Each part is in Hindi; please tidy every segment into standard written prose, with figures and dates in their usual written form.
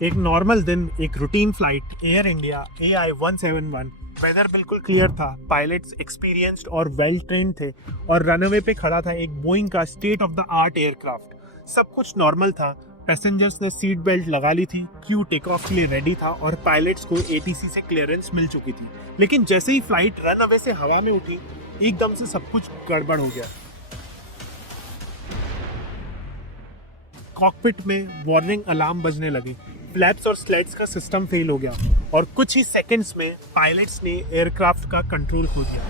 एक नॉर्मल दिन, एक routine flight Air India AI-171। Weather बिल्कुल क्लियर था, पायलट्स एक्सपीरियंस्ड और वेल ट्रेन्ड थे और रनवे पे खड़ा था एक बोइंग का state of the art aircraft. सब कुछ नॉर्मल था, पैसेंजर्स ने सीट बेल्ट लगा ली थी, क्यू टेक ऑफ के लिए रेडी था और पायलट्स को ATC से क्लियरेंस मिल चुकी थी। लेकिन जैसे ही फ्लाइट रनवे से हवा में उठी, एकदम से सब कुछ गड़बड़ हो गया। कॉकपिट में वार्निंग अलार्म बजने लगी, फ्लैप्स और स्लेट्स का सिस्टम फेल हो गया और कुछ ही सेकंड्स में पायलट्स ने एयरक्राफ्ट का कंट्रोल खो दिया।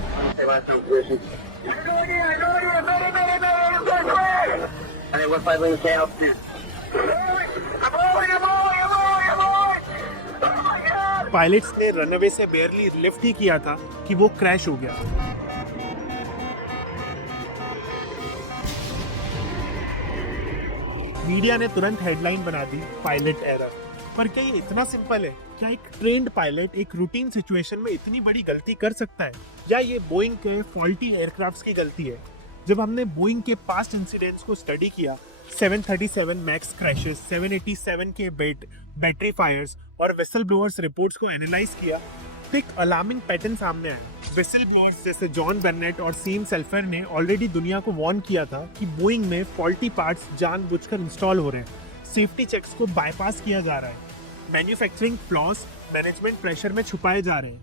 पायलट्स ने रनवे से बेयरली लिफ्ट ही किया था कि वो क्रैश हो गया। मीडिया ने तुरंत हेडलाइन बना दी, पायलट एरर। पर क्या ये इतना सिंपल है? क्या एक ट्रेन्ड पायलट एक रूटीन सिचुएशन में इतनी बड़ी गलती कर सकता है? या ये बोइंग के फॉल्टी एयरक्राफ्ट्स की गलती है? जब हमने बोइंग के पास्ट इंसिडेंट्स को स्टडी किया, 737 मैक्स क्रैशेस, 787 के बैटरी फायर्स और वेसल ब्लोअर्स रिपोर्ट्स को एनालाइज किया, तो एक अलार्मिंग पैटर्न सामने आया। वेसल ब्लोअर्स जैसे जॉन बेनेट और सीम सेल्फर ने ऑलरेडी दुनिया को वार्न किया था कि बोइंग में फॉल्टी पार्ट्स जानबूझकर इंस्टॉल हो रहे हैं, सेफ्टी चेक्स को बाईपास किया जा रहा है, मैन्युफैक्चरिंग फ्लॉस मैनेजमेंट प्रेशर में छुपाए जा रहे हैं।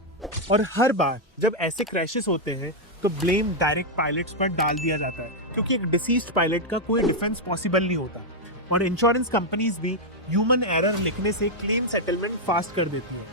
और हर बार जब ऐसे क्रैशेस होते हैं तो ब्लेम डायरेक्ट पायलट्स पर डाल दिया जाता है, क्योंकि एक डिसीज्ड पायलट का कोई डिफेंस पॉसिबल नहीं होता। और इंश्योरेंस कंपनीज भी ह्यूमन एरर लिखने से क्लेम सेटलमेंट फास्ट कर देती है।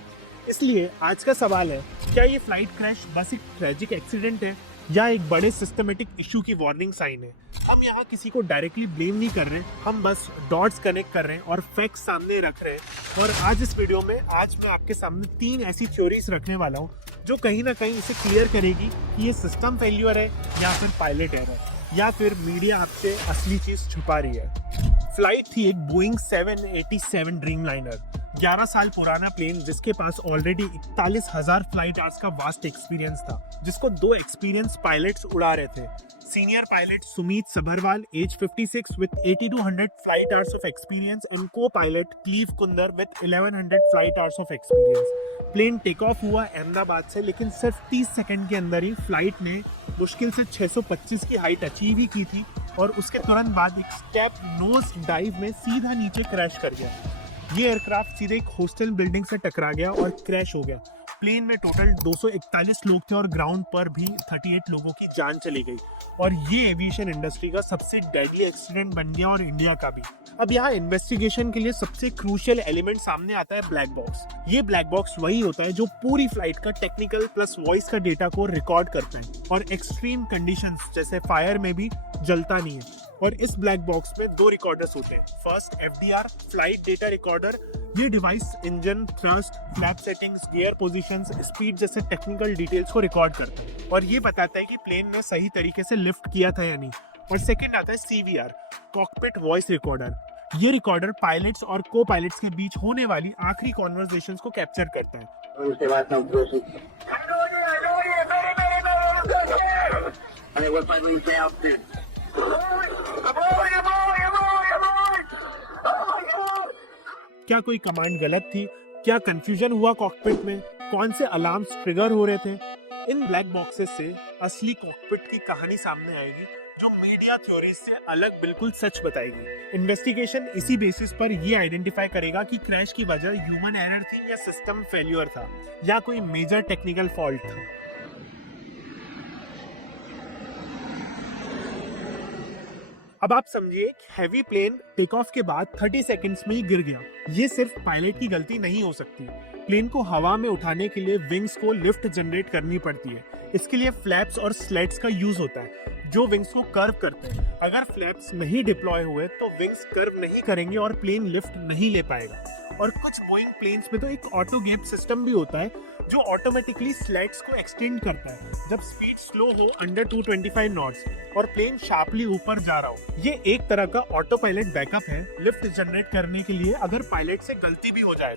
इसलिए आज का सवाल है, क्या ये फ्लाइट क्रैश बस एक ट्रेजिक एक्सीडेंट है या एक बड़े सिस्टमेटिक इशू की वार्निंग साइन है? हम यहाँ किसी को डायरेक्टली ब्लेम नहीं कर रहे, हम बस डॉट्स कनेक्ट कर रहे हैं और फैक्ट्स सामने रख रहे हैं। और आज इस वीडियो में मैं आपके सामने 3 ऐसी थ्योरीज रखने वाला हूँ जो कहीं ना कहीं इसे क्लियर करेगी कि ये सिस्टम फेल्यूर है या फिर पायलट एरर या फिर मीडिया आपसे असली चीज छुपा रही है। फ्लाइट थी एक बोइंग 787 ड्रीमलाइनर, 11 साल पुराना प्लेन जिसके पास ऑलरेडी 41,000 फ्लाइट आवर्स का वास्ट एक्सपीरियंस था, जिसको 2 एक्सपीरियंस पायलट्स उड़ा रहे थे। Senior pilot Sumeet Sabharwal, age 56 with 8200 flight hours of experience and copilot Clive Kunder with 1100 flight hours of experience. Plane take off हुआ अहमदाबाद से, लेकिन सिर्फ 30 सेकंड के अंदर ही फ्लाइट ने मुश्किल से 625 की हाइट अचीव ही की थी और उसके तुरंत बाद एक स्टेप नोज डाइव में सीधा नीचे क्रैश कर गया। ये एयरक्राफ्ट सीधे एक हॉस्टल बिल्डिंग से टकरा गया और क्रैश हो गया। प्लेन में टोटल 241 लोग थे और ग्राउंड पर भी 38 लोगों की जान चली गई और ये एविएशन इंडस्ट्री का सबसे डेडली एक्सीडेंट बन गया और इंडिया का भी। अब यहाँ इन्वेस्टिगेशन के लिए सबसे क्रूशियल एलिमेंट सामने आता है, ब्लैक बॉक्स। ये ब्लैक बॉक्स वही होता है जो पूरी फ्लाइट का टेक्निकल प्लस वॉइस का डेटा को रिकॉर्ड करता है और एक्सट्रीम कंडीशंस जैसे फायर में भी जलता नहीं है। और इस ब्लैक बॉक्स में 2 रिकॉर्डर्स होते हैं। First FDR flight data recorder, ये device engine, thrust, flap settings, gear positions, speed जैसे टेक्निकल डिटेल्स को रिकॉर्ड करता है और ये बताता है कि प्लेन ने सही तरीके से लिफ्ट किया था या नहीं। और सेकंड आता है CVR कॉकपिट वॉइस रिकॉर्डर। ये रिकॉर्डर पायलट्स और को पायलट्स के बीच होने वाली आखिरी कॉन्वर्सेशंस को कैप्चर करता है। क्या कोई कमांड गलत थी? क्या कंफ्यूजन हुआ कॉकपिट में? कौन से अलार्म्स ट्रिगर हो रहे थे? इन ब्लैक बॉक्सेस से असली कॉकपिट की कहानी सामने आएगी, जो मीडिया थ्योरीज से अलग बिल्कुल सच बताएगी। इन्वेस्टिगेशन इसी बेसिस पर ये आइडेंटिफाई करेगा कि क्रैश की वजह ह्यूमन एरर थी या सिस्टम फेल्यूर था या कोई मेजर टेक्निकल फॉल्ट था। अब आप समझिए, हैवी प्लेन टेक ऑफ के बाद 30 सेकंड्स में ही गिर गया। ये सिर्फ पायलट की गलती नहीं हो सकती। प्लेन को हवा में उठाने के लिए विंग्स को लिफ्ट जनरेट करनी पड़ती है। इसके लिए फ्लैप्स और स्लेट्स का यूज होता है जो विंग्स को कर्व करते हैं। अगर फ्लैप्स नहीं डिप्लॉय हुए तो विंग्स कर्व नहीं करेंगे और प्लेन लिफ्ट नहीं ले पाएगा। और कुछ बोइंग प्लेन्स में तो एक ऑटो गैप सिस्टम भी होता है जो ऑटोमेटिकली स्लेट्स को एक्सटेंड करता है जब स्पीड स्लो हो, अंडर 225 नॉट्स और प्लेन शार्पली ऊपर जा रहा हो। ये एक तरह का ऑटो पायलट बैकअप है लिफ्ट जनरेट करने के लिए अगर पायलट से गलती भी हो जाए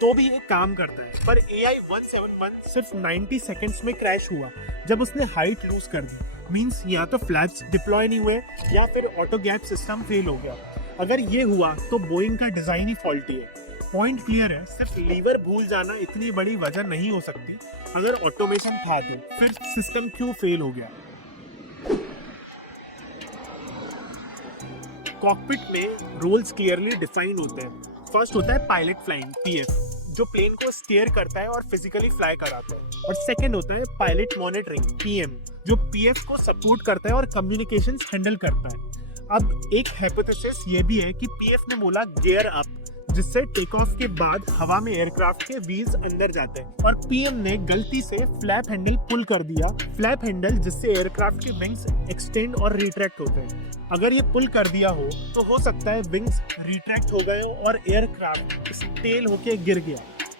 तो भी ये काम करता है। पर AI-171 सिर्फ 90 सेकंड्स में क्रैश हुआ जब उसने हाइट लूज कर दी। मींस या तो फ्लैप्स डिप्लॉय नहीं हुए या फिर ऑटो गैप सिस्टम फेल हो गया। अगर ये हुआ तो बोइंग का डिजाइन ही फॉल्टी है। पॉइंट क्लियर है, सिर्फ लीवर भूल जाना इतनी बड़ी वजह नहीं हो सकती। अगर ऑटोमेशन था तो फिर सिस्टम क्यों फेल हो गया? कॉकपिट में रोल्स क्लियरली डिफाइन होते हैं। फर्स्ट होता है पायलट फ्लाइंग, पीएफ, जो प्लेन को स्टीयर करता है और फिजिकली फ्लाई कराता है। और सेकंड होता है पायलट मॉनिटरिंग, पीएम, जो पीएफ को सपोर्ट करता है और कम्युनिकेशंस हैंडल करता है। अब एक हाइपोथेसिस ये भी है कि पीएफ ने बोला गियर अप, जिससे टेक ऑफ के बाद हवा में एयरक्राफ्ट के व्हील्स अंदर जाते हैं, और पीएम ने गलती से फ्लैप हैंडल पुल कर दिया, फ्लैप हैंडल, जिससे एयरक्राफ्ट के विंग्स एक्सटेंड और रिट्रैक्ट होते हैं। अगर ये पुल कर दिया हो सकता है विंग्स रिट्रैक्ट हो गए हो और एयरक्राफ्ट स्टेल होके गिर गया,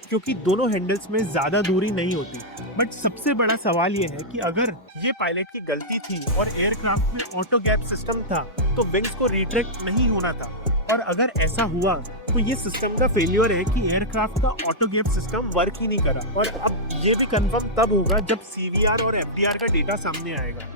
क्योंकि दोनों हैंडल्स में ज्यादा दूरी नहीं होती। बट सबसे बड़ा सवाल ये है कि अगर ये पायलट की गलती थी और एयरक्राफ्ट में ऑटो गैप सिस्टम था तो विंग्स को रिट्रैक्ट नहीं होना था, और अगर ऐसा हुआ तो ये सिस्टम का फेलियर है कि एयरक्राफ्ट का ऑटो गैप सिस्टम वर्क ही नहीं करा। और अब ये भी कंफर्म तब होगा जब सीवीआर और एफडीआर का डेटा सामने आएगा।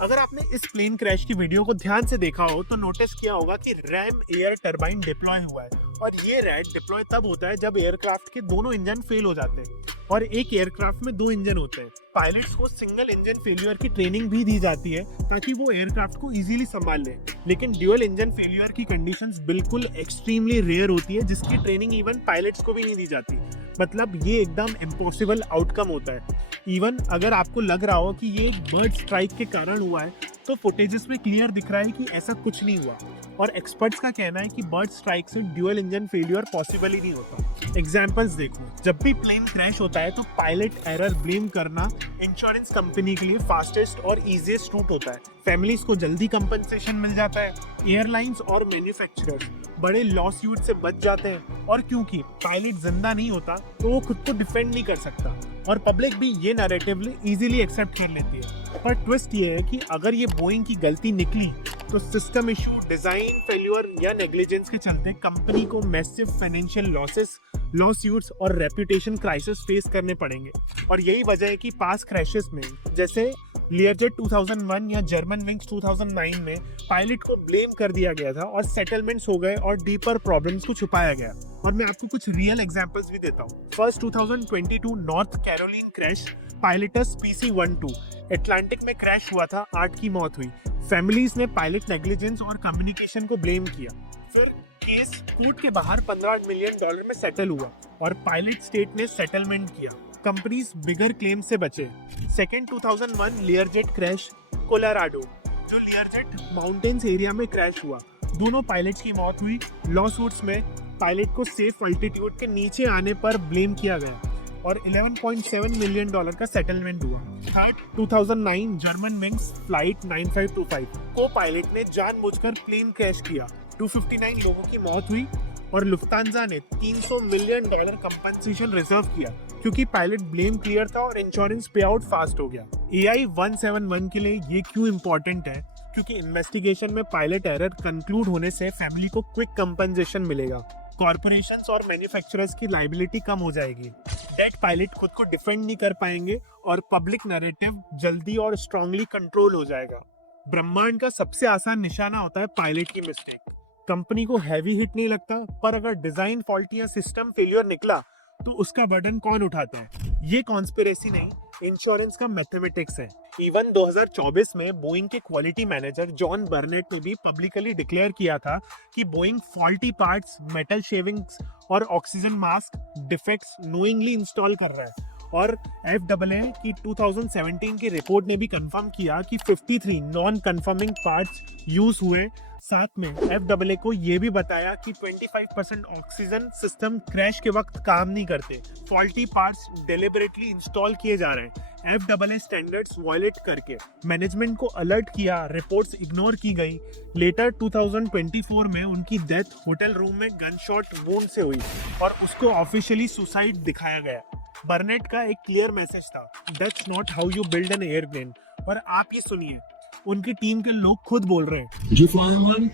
अगर आपने इस प्लेन क्रैश की वीडियो को ध्यान से देखा हो तो नोटिस किया होगा कि रैम एयर टरबाइन डिप्लॉय हुआ है, और ये रैट डिप्लॉय तब होता है जब एयरक्राफ्ट के दोनों इंजन फेल हो जाते हैं, और एक एयरक्राफ्ट में 2 इंजन होते हैं। पायलट्स को सिंगल इंजन फेलियर की ट्रेनिंग भी दी जाती है ताकि वो एयरक्राफ्ट को इजीली संभाल ले, लेकिन ड्यूअल इंजन फेलियर की कंडीशंस बिल्कुल एक्सट्रीमली रेयर होती है, जिसकी ट्रेनिंग इवन पायलट्स को भी नहीं दी जाती। मतलब ये एकदम इम्पॉसिबल आउटकम होता है। इवन अगर आपको लग रहा हो कि ये एक बर्ड स्ट्राइक के कारण हुआ है, तो फुटेजेस में क्लियर दिख रहा है कि ऐसा कुछ नहीं हुआ, और एक्सपर्ट्स का कहना है कि बर्ड स्ट्राइक से ड्यूअल इंजन फेलियर पॉसिबल ही नहीं होता। एग्जांपल्स देखो, जब भी प्लेन क्रैश होता है तो पायलट एरर ब्लेम करना इंश्योरेंस कंपनी के लिए फास्टेस्ट और इजीएस्ट रूट होता है। फैमिलीज को जल्दी कंपनसेशन मिल जाता है, एयरलाइंस और मैन्युफैक्चरर्स बड़े लॉ सूट से बच जाते हैं, और क्योंकि पायलट जिंदा नहीं होता तो वो खुद को डिफेंड नहीं कर सकता, और पब्लिक भी ये नैरेटिव इजीली एक्सेप्ट कर लेती है। पर ट्विस्ट ये है कि अगर ये बोइंग की गलती निकली तो सिस्टम इशू, डिजाइन फेल्यूर या नेग्लिजेंस के चलते कंपनी को मैसिव फाइनेंशियल लॉसेस, लॉसूट्स और रेपुटेशन क्राइसिस फेस करने पड़ेंगे। और यही वजह है कि पास क्रैशेस में, जैसे लियरजेट 2001 या जर्मन विंग्स 2009 में, पायलट को ब्लेम कर दिया गया था और सेटलमेंट्स हो गए और डीपर प्रॉब्लम्स को छुपाया गया। और मैं आपको कुछ रियल एग्जांपल्स भी देता हूँ। First 2022 North Carolina crash, pilots PC-12 Atlantic में क्रैश हुआ था, 8 की मौत हुई। फैमिलीज ने पायलट नेग्लिजेंस और कम्युनिकेशन को ब्लेम किया। फिर केस कोर्ट के बाहर $15 मिलियन में सेटल हुआ और पायलट स्टेट ने सेटलमेंट किया। कंपनीज बिगर क्लेम से बचे। सेकेंड 2001 लियरजेट क्रैश, कोलोराडो, जो लियरजेट माउंटेन्स एरिया में क्रैश हुआ, दोनों पायलट्स की मौत हुई। लॉ सूट्स में पायलट को सेफ अल्टीट्यूड के नीचे आने पर ब्लेम किया गया और $11.7 मिलियन का सेटलमेंट हुआ। थर्ड 2009 जर्मन विंग्स फ्लाइट 9525, को पायलट ने जानबूझकर प्लेन क्रैश किया, 259 लोगों की मौत हुई और लुफ्तांजा ने $300 मिलियन कंपनसेशन रिजर्व किया क्योंकि पायलट ब्लेम क्लियर था और इंश्योरेंस पे आउट फास्ट हो गया। AI 171 के लिए ये क्यों इम्पोर्टेंट है? क्योंकि इन्वेस्टिगेशन में पायलट एरर कंक्लूड होने से फैमिली को क्विक कंपनसेशन मिलेगा, कॉर्पोरेशंस और मैन्युफैक्चरर्स की लायबिलिटी कम हो जाएगी, डेड पायलट खुद को डिफेंड नहीं कर पाएंगे और पब्लिक नैरेटिव जल्दी और स्ट्रांगली कंट्रोल हो जाएगा। ब्रह्मांड का सबसे आसान निशाना होता है पायलट की मिस्टेक। कंपनी को हैवी हिट नहीं लगता, पर अगर डिजाइन फॉल्ट या सिस्टम फेलियर निकला तो उसका बर्डन कौन उठाता है? ये कॉन्स्पिरेसी नहीं, इंश्योरेंस का मैथमेटिक्स है। इवन 2024 में बोइंग के क्वालिटी मैनेजर जॉन बर्नेट ने भी पब्लिकली डिक्लेयर किया था कि Boeing faulty parts, metal shavings और oxygen mask defects knowingly install कर रहा है। और FAA की 2017 की रिपोर्ट ने भी कंफर्म किया कि 53 नॉन कंफर्मिंग पार्ट्स यूज हुए। साथ में FAA को ये भी बताया कि 25% ऑक्सीजन सिस्टम क्रैश के वक्त काम नहीं करते, फॉल्टी पार्ट्स डेलिबरेटली इंस्टॉल किए जा रहे हैं, FAA स्टैंडर्ड्स वायलेट करके। मैनेजमेंट को अलर्ट किया, रिपोर्ट्स इग्नोर की गई। लेटर 2024 में उनकी डेथ होटल रूम में गनशॉट वुंड से हुई और उसको ऑफिशियली सुसाइड दिखाया गया। बर्नेट का एक क्लियर मैसेज था, that's not how you build an airplane. और आप ये सुनिए, उनकी टीम के लोग खुद बोल रहे हैं, Did you fly one?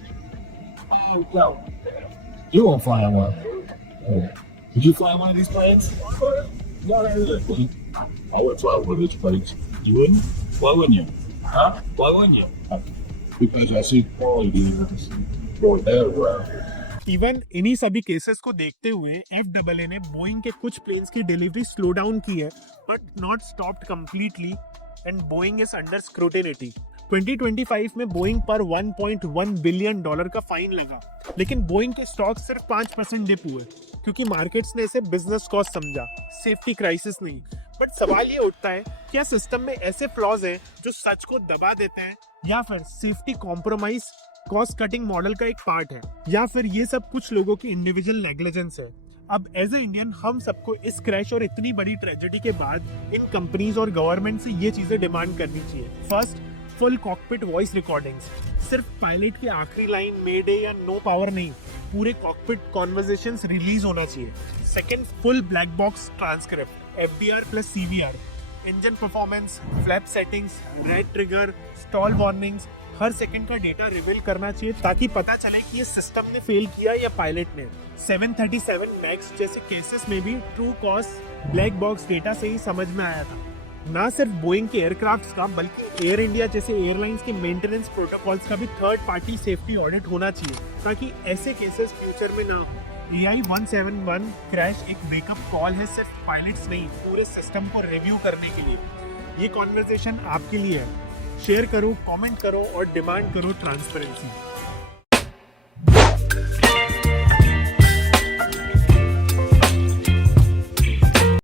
Oh, no. You won't fly one. Did you fly one of these planes? No, I would fly one of these planes. You wouldn't? Why wouldn't you? Huh? Why wouldn't you? Because I see quality in this. destroyed aircraft. Even इन्हीं सभी केसेस को देखते हुए FAA ने बोइंग के कुछ प्लेन्स की डिलीवरी स्लो डाउन की है, but not stopped completely and Boeing is under scrutiny. 2025 में बोइंग पर $1.1 बिलियन का फाइन लगा, लेकिन बोइंग के स्टॉक सिर्फ 5% डिप हुए क्योंकि मार्केट्स ने इसे बिजनेस कॉस्ट समझा, सेफ्टी क्राइसिस नहीं। बट सवाल ये उठता है, क्या सिस्टम में ऐसे फ्लॉज हैं जो सच को दबा देते हैं, या फिर safety compromise cost cutting model का एक पार्ट है, या फिर ये सब कुछ लोगों की इंडिविजुअल नेग्लिजेंस है। अब एज ए इंडियन हम सबको इस क्रैश और इतनी बड़ी ट्रेजेडी के बाद इन कंपनीज और गवर्नमेंट से ये चीजें डिमांड करनी चाहिए। First, full cockpit voice recordings, सिर्फ पायलट की आखिरी लाइन मे डे या नो पावर नहीं, पूरे कॉकपिट कॉन्वर्सेशंस रिलीज होना चाहिए। Second, full black box transcript, FDR plus CVR, engine performance, flap settings, red trigger, stall warnings, हर सेकंड का डेटा रिवील करना चाहिए ताकि पता चले कि ये सिस्टम ने फेल किया या पायलट ने। 737 मैक्स जैसे केसेस में भी true cost black box data से ही समझ में आया था। ना सिर्फ बोइंग के एयरक्राफ्ट्स का, बल्कि एयर इंडिया जैसे एयरलाइंस के मेंटेनेंस प्रोटोकॉल्स का भी थर्ड पार्टी सेफ्टी ऑडिट होना चाहिए ताकि ऐसे केसेस फ्यूचर में ना हो। AI-171 क्रैश एक वेकअप कॉल है, सिर्फ पायलट्स नहीं, पूरे सिस्टम को रिव्यू करने के लिए। ये कॉन्वर्सेशन आपके लिए है। शेयर करो, कमेंट करो और डिमांड करो ट्रांसपेरेंसी।